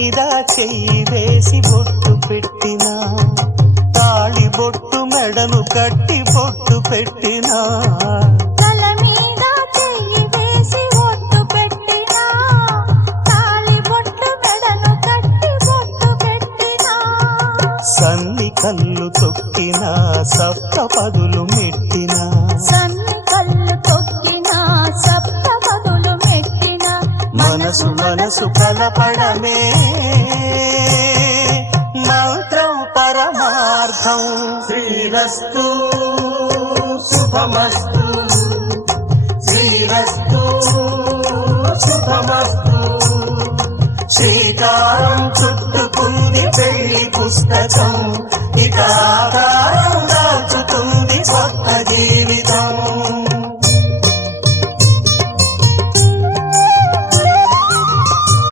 మీద చెయ్యి వేసి బొట్టు పెట్టినా, తాళి బొట్టు మెడను కట్టి బొట్టు పెట్టినా, తల మీద చెయ్యి వేసి బొట్టు పెట్టినా, తాళి బొట్టు మెడను కట్టి బొట్టు పెట్టినా, సన్ని కళ్ళు తొక్కినా సప్త పదులు మెట్టినా, సన్ని కళ్ళు తొక్కినా సప్త పదులు మెట్టినా, మనసు మనసు కలపడమే మంత్రం పరమార్థం. శ్రీరస్తు శుభమస్తు, శ్రీరస్తు శుభమస్తు. శ్రీకారం చుట్టుకుంది పెళ్లి పుస్తకం, ఇక ఆకారం దాచుతుంది కొత్త జీవితం.